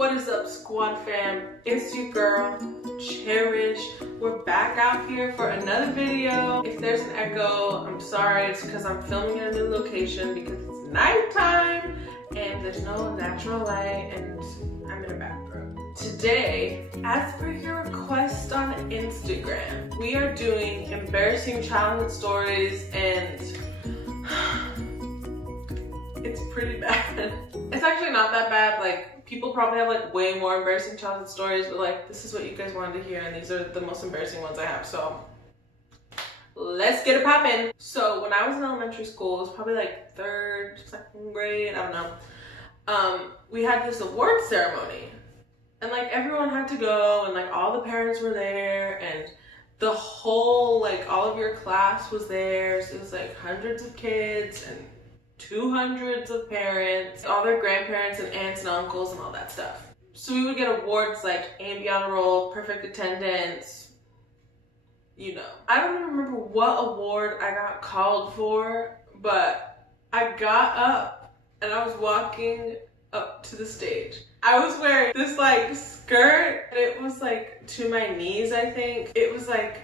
What is up, squad fam? It's your girl, Cherish. We're back out here for another video. If there's an echo, I'm sorry. It's because I'm filming in a new location because it's nighttime and there's no natural light and I'm in a bathroom. Today, as per your request on Instagram, we are doing embarrassing childhood stories and it's pretty bad. It's actually not that bad. Like, people probably have like way more embarrassing childhood stories, but like, this is what you guys wanted to hear and these are the most embarrassing ones I have, so let's get it poppin'. So when I was in elementary school, it was probably like 3rd, 2nd grade, I don't know. We had this award ceremony and like everyone had to go and like all the parents were there and the whole, like all of your class was there. So it was like hundreds of kids and 200s of parents, all their grandparents and aunts and uncles and all that stuff. So we would get awards like A&B honor roll, perfect attendance, you know. I don't even remember what award I got called for, but I got up and I was walking up to the stage. I was wearing this like skirt and it was like to my knees, I think. It was like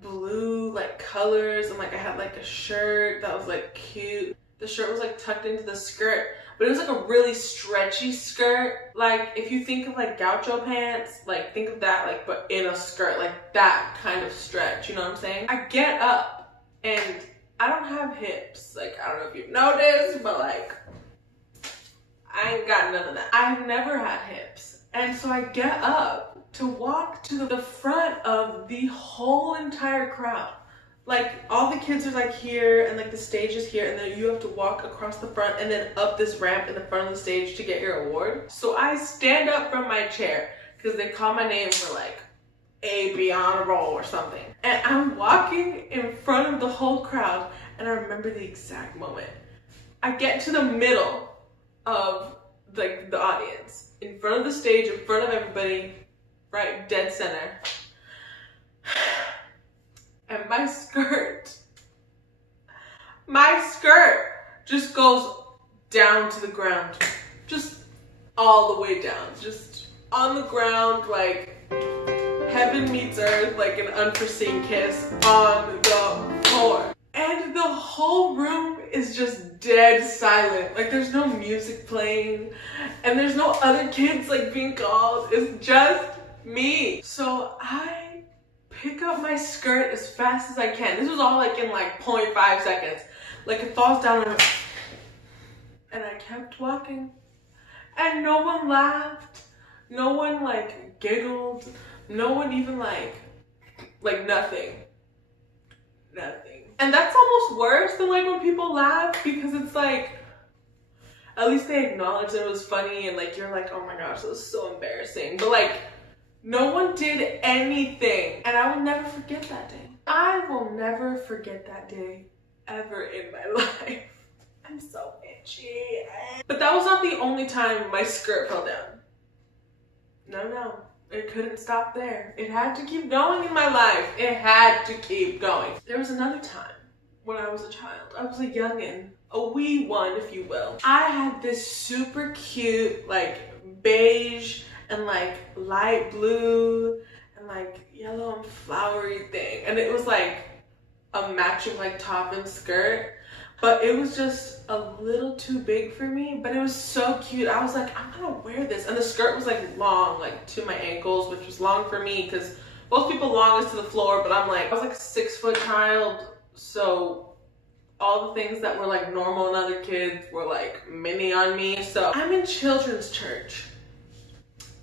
blue like colors and like I had like a shirt that was like cute. The shirt was like tucked into the skirt, but it was like a really stretchy skirt. Like if you think of like gaucho pants, like think of that, like but in a skirt, like that kind of stretch, you know what I'm saying? I get up and I don't have hips. Like I don't know if you've noticed, but like I ain't got none of that. I've never had hips. And so I get up to walk to the front of the whole entire crowd. Like all the kids are like here and like the stage is here and then you have to walk across the front and then up this ramp in the front of the stage to get your award. So I stand up from my chair because they call my name for like A&B honor roll or something. And I'm walking in front of the whole crowd and I remember the exact moment. I get to the middle of like the audience, in front of the stage, in front of everybody, right dead center. And my skirt just goes down to the ground. Just all the way down. Just on the ground, like heaven meets earth, like an unforeseen kiss on the floor. And the whole room is just dead silent. Like there's no music playing and there's no other kids like being called. It's just me. So I pick up my skirt as fast as I can. This was all like in like 0.5 seconds. Like it falls down and I kept walking and no one laughed. No one like giggled. No one even like nothing. And that's almost worse than like when people laugh because it's like, at least they acknowledge that it was funny and like you're like, oh my gosh, this is so embarrassing. But like, no one did anything. And I will never forget that day. I will never forget that day ever in my life. I'm so itchy. But that was not the only time my skirt fell down. No. It couldn't stop there. It had to keep going in my life. It had to keep going. There was another time when I was a child. I was a youngin', a wee one, if you will. I had this super cute, like beige and like light blue and like yellow and flowery thing. And it was like a matching like top and skirt. But it was just a little too big for me, but it was so cute. I was like, I'm gonna wear this. And the skirt was like long, like to my ankles, which was long for me because most people long is to the floor, but I'm like, I was like a 6-foot child. So all the things that were like normal in other kids were like mini on me. So I'm in children's church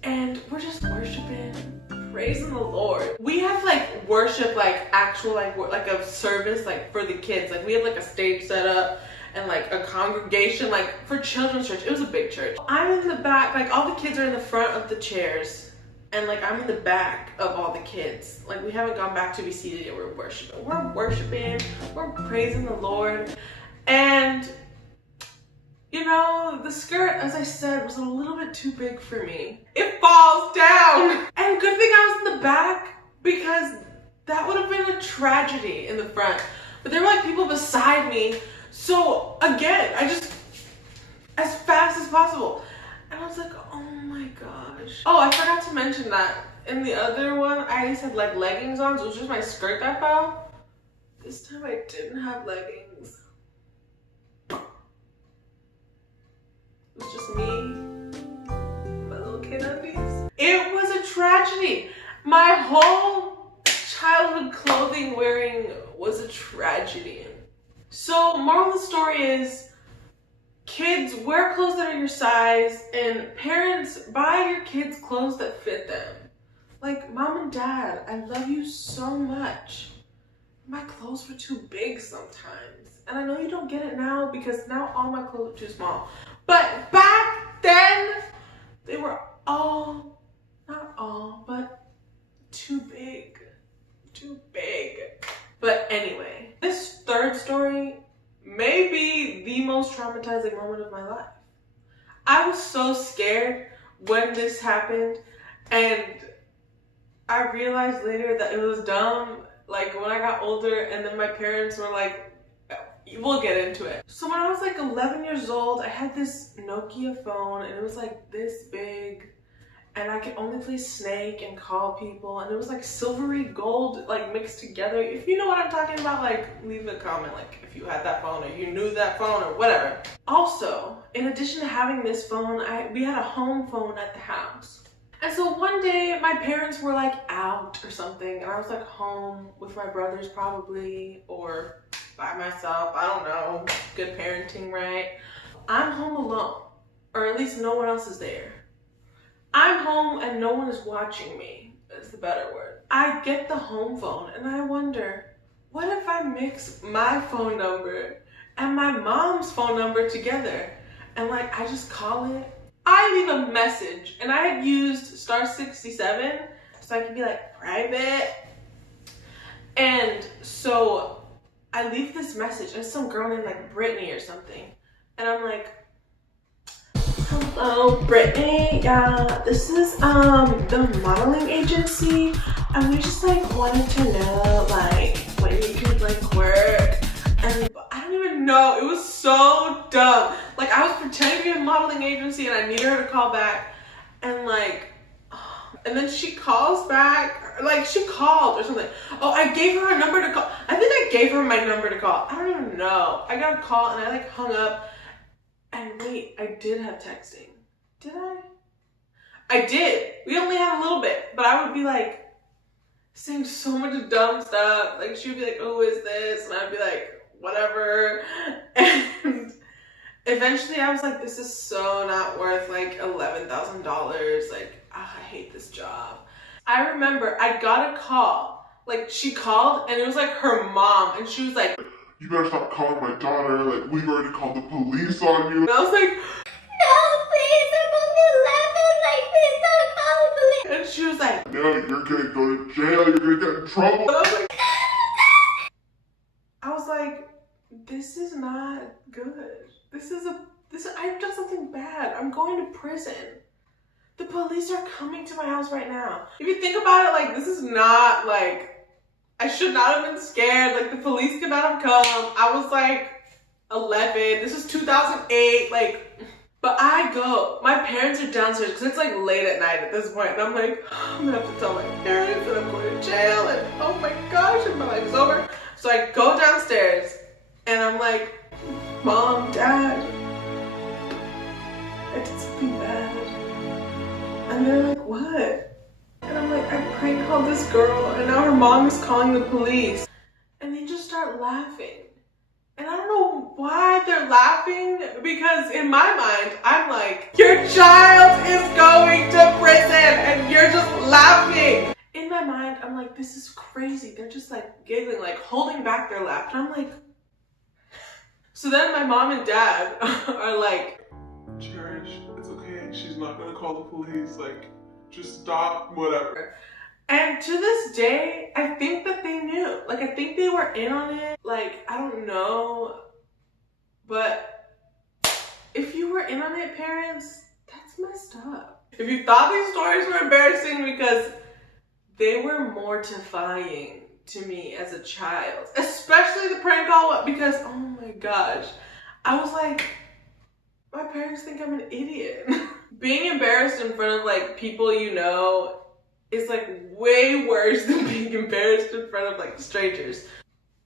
and we're just worshiping, praising the Lord. We have like worship, like actual like a service like for the kids. Like we have like a stage set up and like a congregation like for children's church. It was a big church. I'm in the back, like all the kids are in the front of the chairs and like I'm in the back of all the kids. Like we haven't gone back to be seated yet. We're worshiping, we're praising the Lord. And you know, the skirt, as I said, was a little bit too big for me. It falls down. And good thing I was in the back because that would have been a tragedy in the front. But there were like people beside me. So again, I just, as fast as possible. And I was like, oh my gosh. gosh. Oh, I forgot to mention that. In the other one, I at least had like leggings on, so it was just my skirt that fell. This time I didn't have leggings. It was just me, my little kid undies. It was a tragedy. My whole childhood clothing wearing was a tragedy. So, moral of the story is, kids, wear clothes that are your size, and parents, buy your kids clothes that fit them. Like, mom and dad, I love you so much. My clothes were too big sometimes. And I know you don't get it now because now all my clothes are too small. But back then, they were all, not all, but too big. Too big. But anyway, this third story may be the most traumatizing moment of my life. I was so scared when this happened, and I realized later that it was dumb, like when I got older, and then my parents were like, we'll get into it. So when I was like 11 years old, I had this Nokia phone, and it was like this big, and I could only play Snake and call people, and it was like silvery gold like mixed together. If you know what I'm talking about, like leave a comment like if you had that phone or you knew that phone or whatever. Also, in addition to having this phone, we had a home phone at the house. And so one day my parents were like out or something, and I was like home with my brothers probably, or by myself, I don't know, good parenting, right? I'm home alone, or at least no one else is there. I'm home and no one is watching me, is the better word. I get the home phone and I wonder, what if I mix my phone number and my mom's phone number together? And like, I just call it. I leave a message, and I had used *67 so I could be like private. And so I leave this message, and it's some girl named like Brittany or something. And I'm like, hello, Brittany. Yeah, this is the modeling agency, and we just like wanted to know like when you could like work. And I don't even know. It was so dumb. Like I was pretending to be a modeling agency, and I needed her to call back, and like, and then she calls back. Like she called or something. Oh, I gave her a number to call. I think I gave her my number to call. I don't even know. I got a call and I like hung up. And wait, I did have texting. Did I? I did. We only had a little bit, but I would be like saying so much dumb stuff. Like she would be like, "Who is this?" And I'd be like, "Whatever." And eventually, I was like, "This is so not worth like $11,000. Like, I hate this job." I remember I got a call. Like she called, and it was like her mom, and she was like, "You better stop calling my daughter, like we've already called the police on you." And I was like, "No, please, I'm only 11, like please don't call the police." And she was like, "No, you're gonna go to jail, you're gonna get in trouble." And I was like, this is not good. I've done something bad. I'm going to prison. The police are coming to my house right now. If you think about it, like this is not like, I should not have been scared. Like the police could not have come. I was like 11. This is 2008. Like, but I go. My parents are downstairs because it's like late at night at this point, and I'm like, I'm gonna have to tell my parents that I'm going to jail, and oh my gosh, and my life is over. So I go downstairs, and I'm like, Mom, Dad, I did something bad. And they're like, what? And I'm like, I prank called this girl, and now her mom is calling the police. And they just start laughing. And I don't know why they're laughing, because in my mind, I'm like, your child is going to prison, and you're just laughing. In my mind, I'm like, this is crazy. They're just like giggling, like holding back their laughter. I'm like, so then my mom and dad are like, Cherish, it's okay. She's not gonna call the police. Like, just stop, whatever. And to this day, I think that they knew. Like, I think they were in on it. Like, I don't know. But if you were in on it, parents, that's messed up. If you thought these stories were embarrassing, because they were mortifying to me as a child. Especially the prank call, because, oh my gosh. I was like, My parents think I'm an idiot. Being embarrassed in front of like people you know is like way worse than being embarrassed in front of like strangers.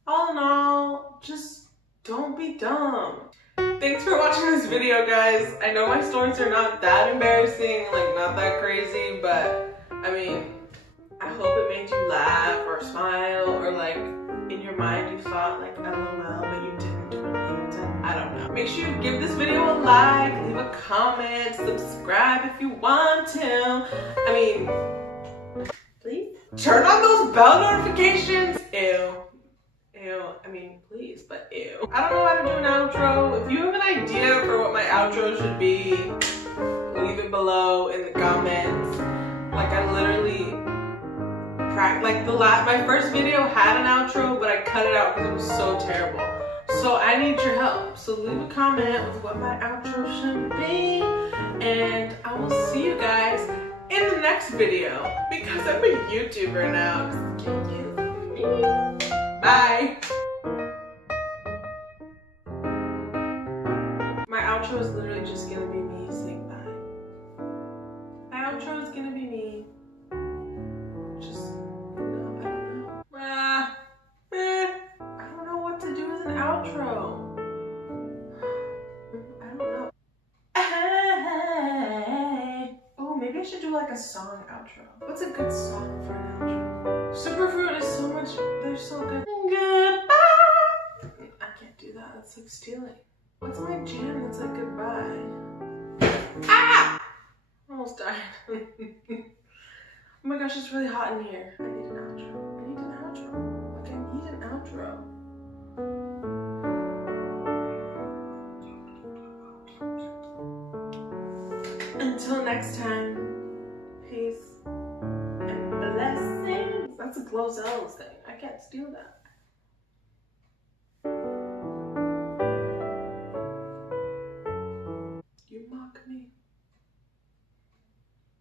All in all, just don't be dumb. Thanks for watching this video, guys. I know my stories are not that embarrassing, like not that crazy, but I mean, I hope it made you laugh or smile, or like in your mind you thought like LOL, but you didn't. I don't know. Make sure you give this video a like, leave a comment, subscribe if you want to. I mean, please turn on those bell notifications. Ew. Ew. I mean, please, but ew. I don't know how to do an outro. If you have an idea for what my outro should be, leave it below in the comments. Like I literally my first video had an outro, but I cut it out because it was so terrible. So I need your help. So leave a comment with what my outro should be, and I will see you guys in the next video because I'm a YouTuber now. Bye. My outro is literally just gonna be me saying bye. My outro is gonna be me. Just I don't know what to do as an outro. I don't know. Oh, maybe I should do like a song outro. What's a good song for an outro? Superfruit is so much, they're so good. Goodbye. I can't do that, that's like stealing. What's my jam that's like goodbye? Ah! Almost died. Oh my gosh, it's really hot in here. I need an outro. I need an outro. Like, I need an outro. Until next time, peace and blessings. That's a Glow Zells thing. I can't steal that. You mock me.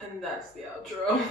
And that's the outro.